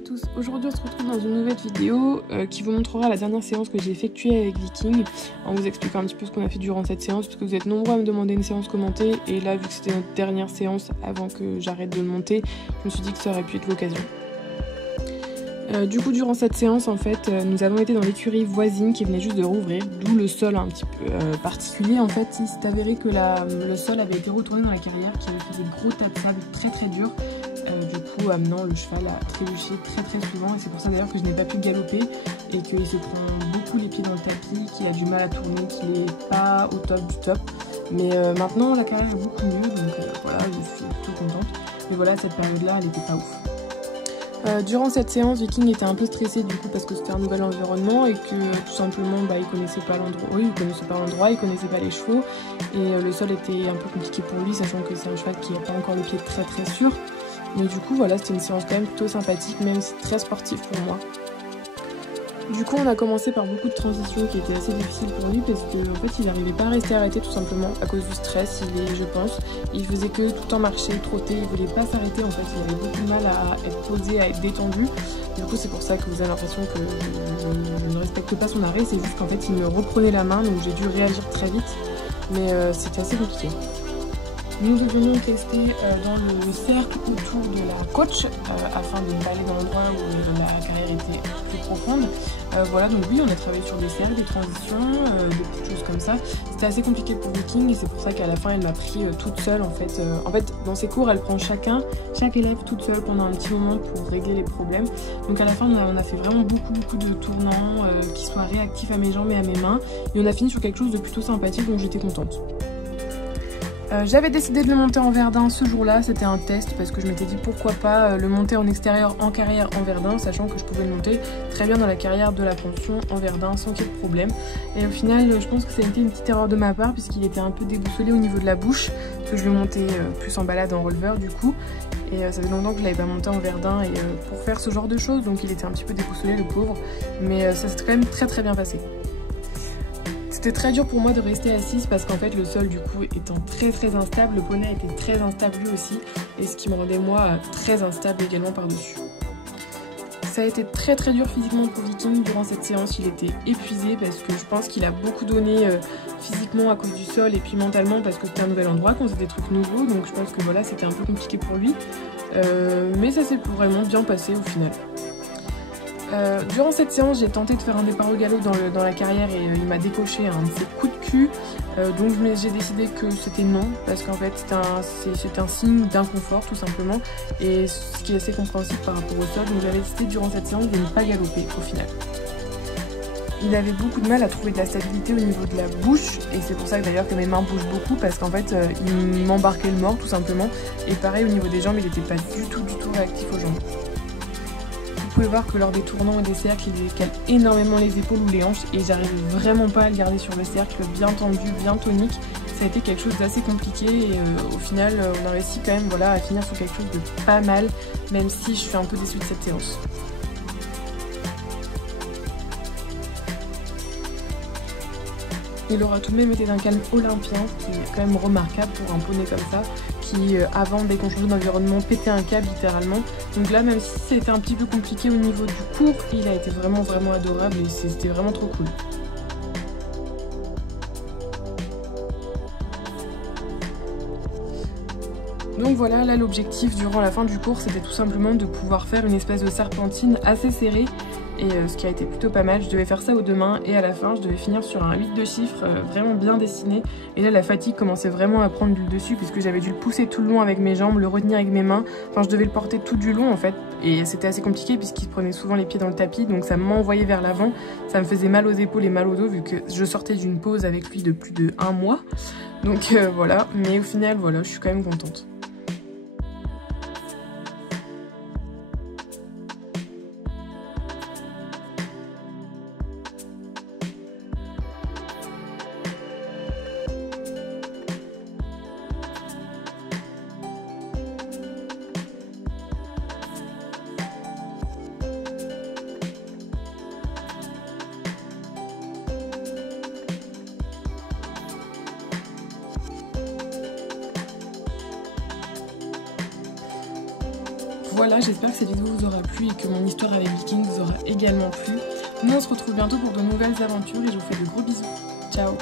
à tous, aujourd'hui on se retrouve dans une nouvelle vidéo qui vous montrera la dernière séance que j'ai effectuée avec Viking en vous expliquant un petit peu ce qu'on a fait durant cette séance parce que vous êtes nombreux à me demander une séance commentée et là vu que c'était notre dernière séance avant que j'arrête de le monter, je me suis dit que ça aurait pu être l'occasion. Du coup durant cette séance en fait nous avons été dans l'écurie voisine qui venait juste de rouvrir, d'où le sol un petit peu particulier en fait. Il s'est avéré que le sol avait été retourné dans la carrière, qui avait fait des gros tas de sable très durs. Du coup amenant le cheval à trébucher très souvent et c'est pour ça d'ailleurs que je n'ai pas pu galoper et qu'il se prend beaucoup les pieds dans le tapis, qu'il a du mal à tourner, qu'il n'est pas au top du top. Mais maintenant la carrière est beaucoup mieux donc voilà, je suis plutôt contente. Mais voilà, cette période là elle n'était pas ouf. Durant cette séance, Viking était un peu stressé du coup parce que c'était un nouvel environnement et que tout simplement il connaissait pas l'endroit, il connaissait pas les chevaux et le sol était un peu compliqué pour lui sachant que c'est un cheval qui n'a pas encore le pied très sûr. Mais du coup voilà, c'était une séance quand même plutôt sympathique, même si très sportive pour moi. Du coup on a commencé par beaucoup de transitions qui étaient assez difficiles pour lui parce qu'en fait il n'arrivait pas à rester arrêté tout simplement à cause du stress, je pense. Il faisait que tout le temps marcher, trotter, il voulait pas s'arrêter en fait, il avait beaucoup de mal à être posé, à être détendu. Du coup c'est pour ça que vous avez l'impression que je ne respecte pas son arrêt, c'est juste qu'en fait il me reprenait la main donc j'ai dû réagir très vite. Mais c'était assez compliqué. Nous devions rester dans le cercle autour de la coach afin de ne pas aller dans l'endroit où la carrière était plus profonde. Voilà, donc oui, on a travaillé sur des cercles, des transitions, des petites choses comme ça. C'était assez compliqué pour Viking et c'est pour ça qu'à la fin, elle m'a pris toute seule en fait. En fait, dans ses cours, elle prend chaque élève toute seule pendant un petit moment pour régler les problèmes. Donc à la fin, on a fait vraiment beaucoup de tournants qui soient réactifs à mes jambes et à mes mains. Et on a fini sur quelque chose de plutôt sympathique, donc j'étais contente. J'avais décidé de le monter en Verdun ce jour-là, c'était un test parce que je m'étais dit pourquoi pas le monter en extérieur en carrière en Verdun, sachant que je pouvais le monter très bien dans la carrière de la pension en Verdun sans qu'il y ait de problème. Et au final, je pense que ça a été une petite erreur de ma part puisqu'il était un peu déboussolé au niveau de la bouche, parce que je le montais plus en balade en releveur du coup. Et ça fait longtemps que je l'avais pas monté en Verdun et pour faire ce genre de choses, donc il était un petit peu déboussolé le pauvre, mais ça s'est quand même très bien passé. C'était très dur pour moi de rester assise parce qu'en fait le sol du coup étant très instable, le poney était très instable lui aussi et ce qui me rendait moi très instable également par-dessus. Ça a été très dur physiquement pour Viking durant cette séance, il était épuisé parce que je pense qu'il a beaucoup donné physiquement à cause du sol et puis mentalement parce que c'était un nouvel endroit, qu'on faisait des trucs nouveaux, donc je pense que voilà c'était un peu compliqué pour lui, mais ça s'est vraiment bien passé au final. Durant cette séance, j'ai tenté de faire un départ au galop dans la carrière et il m'a décoché un de ses coups de cul. Donc j'ai décidé que c'était non, parce qu'en fait c'est un signe d'inconfort tout simplement, et ce qui est assez compréhensible par rapport au sol. Donc j'avais décidé durant cette séance de ne pas galoper au final. Il avait beaucoup de mal à trouver de la stabilité au niveau de la bouche, et c'est pour ça que d'ailleurs que mes mains bougent beaucoup, parce qu'en fait il m'embarquait le mort tout simplement, et pareil au niveau des jambes, il n'était pas du tout réactif aux jambes. Vous pouvez voir que lors des tournants et des cercles, il décale énormément les épaules ou les hanches et j'arrive vraiment pas à le garder sur le cercle bien tendu, bien tonique. Ça a été quelque chose d'assez compliqué et au final, on a réussi quand même à finir sur quelque chose de pas mal, même si je suis un peu déçue de cette séance. Il aura tout de même été d'un calme olympien, ce qui est quand même remarquable pour un poney comme ça, qui avant, dès qu'on changeait d'environnement, pétait un câble littéralement. Donc là, même si c'était un petit peu compliqué au niveau du cours, il a été vraiment adorable et c'était vraiment trop cool. Donc voilà, là l'objectif durant la fin du cours, c'était tout simplement de pouvoir faire une espèce de serpentine assez serrée. Et ce qui a été plutôt pas mal, je devais faire ça aux deux mains et à la fin je devais finir sur un 8 de chiffres vraiment bien dessiné. Et là la fatigue commençait vraiment à prendre du dessus puisque j'avais dû le pousser tout le long avec mes jambes, le retenir avec mes mains. Enfin je devais le porter tout du long en fait. Et c'était assez compliqué puisqu'il prenait souvent les pieds dans le tapis, donc ça m'envoyait vers l'avant. Ça me faisait mal aux épaules et mal au dos vu que je sortais d'une pause avec lui de plus de 1 mois. Donc voilà, mais au final voilà, je suis quand même contente. voilà, j'espère que cette vidéo vous aura plu et que mon histoire avec Viking vous aura également plu. Nous on se retrouve bientôt pour de nouvelles aventures et je vous fais de gros bisous. Ciao!